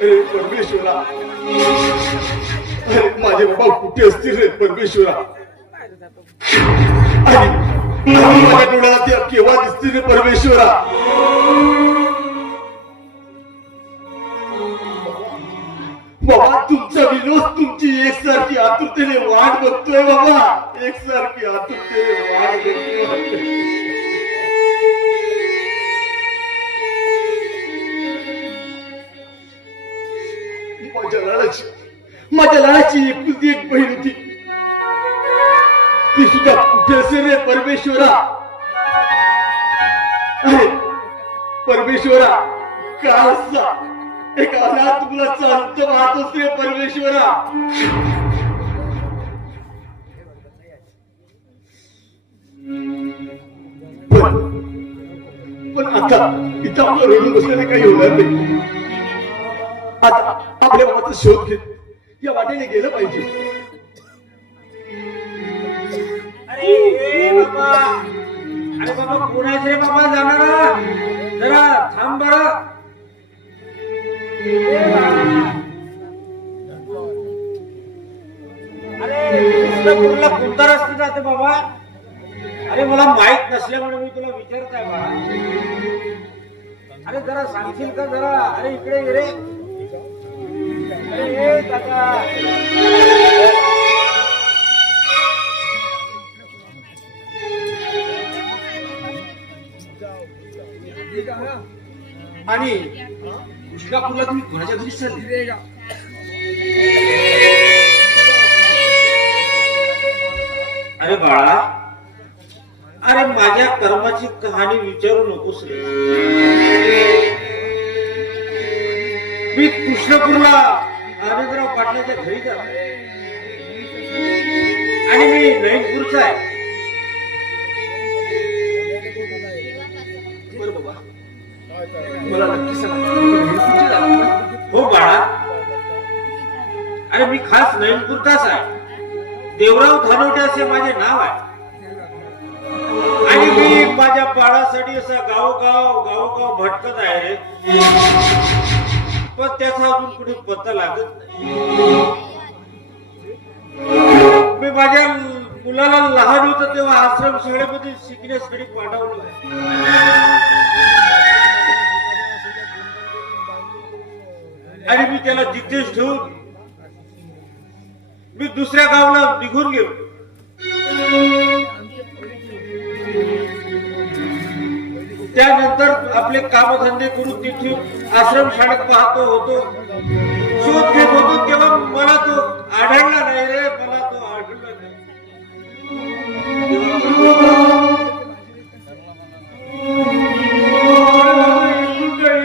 परमेश्वरा, माझे बाबा कुठे असतील रे परमेश्वरा? माझ्या डोळ्याला ते केव्हा दिसतील रे परमेश्वरा? बाबा तुमचा विनोद तुमची एकसारखी आतुरतेने वाट बघतोय बाबा, एकसारखी आतुरतेने वाट बघतोय. माझ्या लहानाची एकुलती एक बहीण होती, ती सुद्धा कुठे असेल रे परमेश्वरा? परमेश्वरा, का असा एक अनाथ मुलाचा अंत वाहतोस रे परमेश्वरा? पण आता इथं आपलं रडून बसल्याने काही होणार नाही. आपल्या बाबाचा शोध घेत या वाटेने गेलं पाहिजे. अरे बाबा, अरे बाबा कोणाचे बाबा जाणार, जरा थांब बर. अरे कृष्णपूरला कोणता रस्ता जाते बाबा? अरे मला माहित नसल्यामुळे मी तुला विचारताय बाळा. अरे जरा सांगशील का जरा? अरे इकडे ये रे. अरे ये दादा. आणि कृष्णापूरला तुम्ही कोणाच्या घरी चालले? अरे बाळा, अरे माझ्या कर्माची कहाणी विचारू नकोस रे. मी कृष्णपूरला आनंदराव पाटलाच्या घरी जातो आणि मी नैनपूरचा आहे. बरं बाबा, मला नक्की सांगा. हो बाळा, अरे मी खास नैनपूरचाच आहे. देवराव धानोटे असे माझे नाव आहे आणि मी माझ्या बाळासाठी असं गावोगाव भटकत आहे रे. पण त्याचा अजून कुठे पत्ता लागत नाही. मी माझ्या मुलाला लहान होतं तेव्हा आश्रम शाळेमध्ये शिकण्यासाठी पाठवलं. आणि मी त्याला तिथेच ठेवून मी दुसऱ्या गावाला निघून गेलो. त्यानंतर आपले कामधंदे करून तिथे आश्रम शाळेत पाहतो होतो, शोध घेत होतो, तेव्हा मला तो आढळला नाही रे. मला तो आढळला नाही.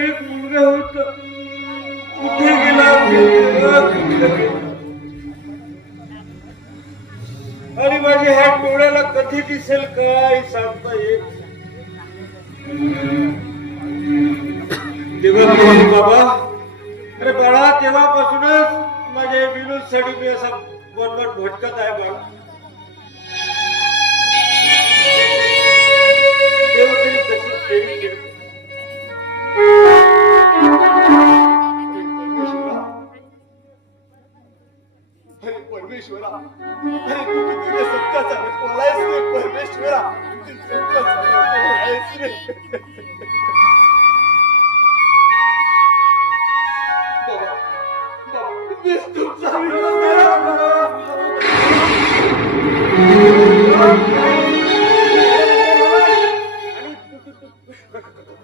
एक मुलगा होता, कुठे गेला आणि माझ्या ह्या डोळ्याला कधी दिसेल काय सांगता येत. तेव्हा बाबा, अरे बाळा, तेव्हापासूनच माझ्या विनोदसाठी मी असा वनवट भटकत आहे बाळा. देव तरी कशी खेळी खेळ. परमेश्वरा, अरे तू किती सत्याचा बोलायस रे परमेश्वरा.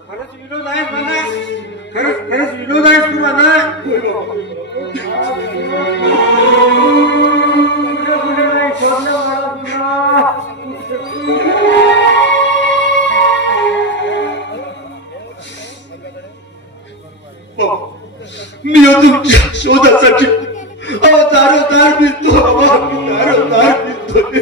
खरंच विनोद आहेस म्हणा, खरंच विनोद आहेस तू म्हणा. मी तुमच्या शोधासाठी दारोदार फिरतो बाबा, मी दारोदार फिरतोय.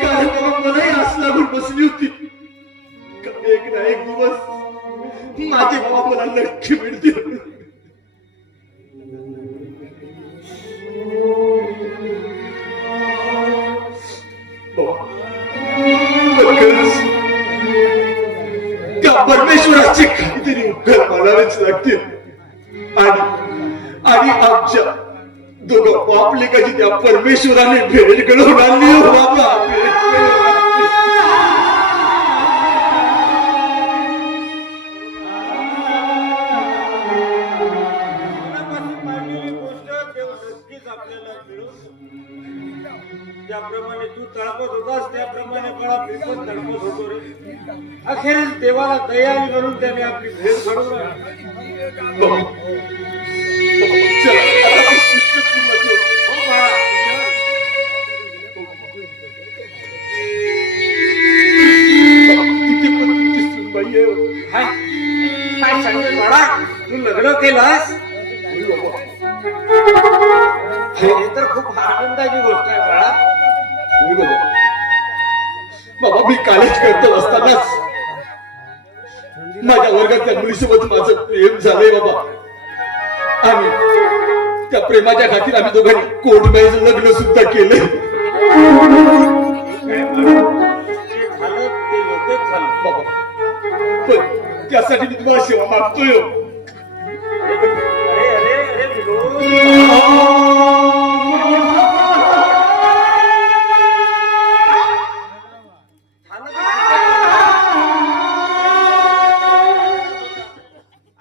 कारण बाबा मलाही आस लागून बसली होती, एक ना एक दिवस माझे बाबा मला नक्की मिळतील. त्या परमेश्वराचे काहीतरी उपकार मानावेच लागतील. आणि आमच्या दोघं बाप लेकाची त्या परमेश्वराने भेट घडवून आणली हो बाबा. ज्याप्रमाणे तू तळपत होतास त्याप्रमाणे मला बिलकुल तळपत होतो रे. अखेरीस देवाला दया आली म्हणून त्याने आपली भेट घडवून काय सांगेल बाळा, तू लग्न केलास हे तर खूप आनंदाची गोष्ट आहे बाळा. बाबा मी कॉलेज करत असतानाच माझ्या वर्गातल्या मुलीसोबत माझं प्रेम झालंय बाबा. आणि त्या प्रेमाच्या खातीर आम्ही दोघांनी कोर्ट मॅरेज लग्न सुद्धा केलं. काय बाळा, जे झालं ते योग्यच झालं. बाबा पण त्यासाठी मी तुम्हाला सेवा मागतोय. अरे अरे अरे विनोद, झालं का?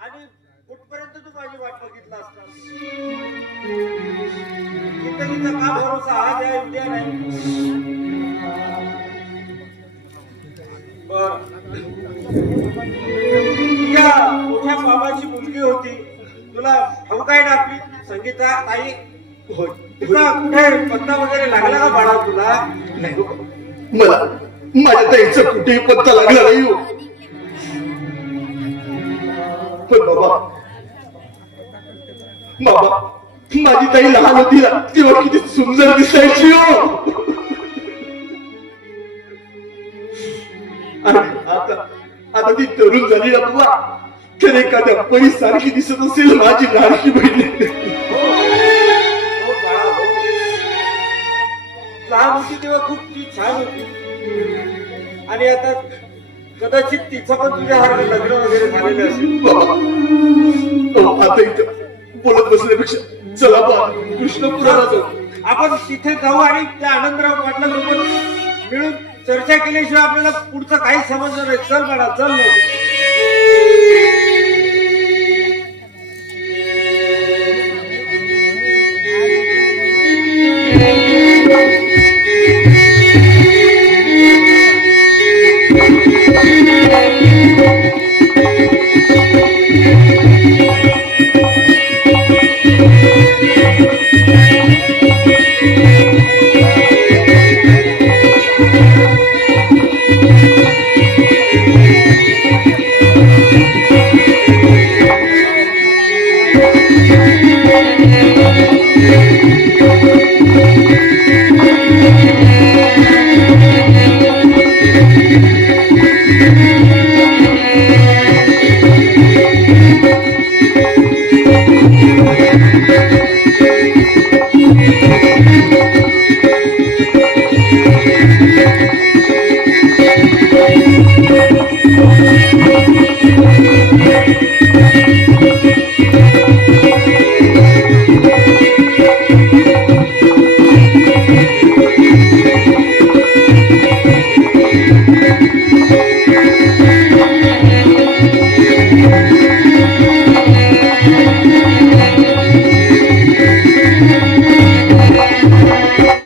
आणि कुठपर्यंत तू माझी वाट बघितला असता? जिंदगीचा का भरोसा, आज आहे उद्या नाही. बर, तुझ्या मोठ्या मामाची मुलगी होती, तुला ठाऊक आहे ना आपली संगीता ताई? होय. तुला कुठे पत्ता वगैरे लागला का बाळा तुला? नाही हो. मला माझ्या ताईचा कुठेही पत्ता लागला नाही हो. पण बाबा बाबा माझी ताई लहान होती ना तेव्हा किती सुंदर दिसायची हो. आणि आता ती तरुण झाली ना बाबा, तर एखाद्या परीसारखी दिसत असेल माझी लाडकी बहीण. हो बाळा, हो. लहान होती तेव्हा खूप ती छान होती. आणि आता कदाचित तिचं पण तुझ्यासारखं लग्न वगैरे झालेलं असेल. बाबा हो, आता इथं बोलत बसण्यापेक्षा चला बा कृष्णपुराला जाऊ. आपण तिथे जाऊ आणि त्या आनंदराव पाटलासोबत मिळून चर्चा केल्याशिवाय आपल्याला पुढचं काही समजणार नाही. चल बाळा, चल लवकर.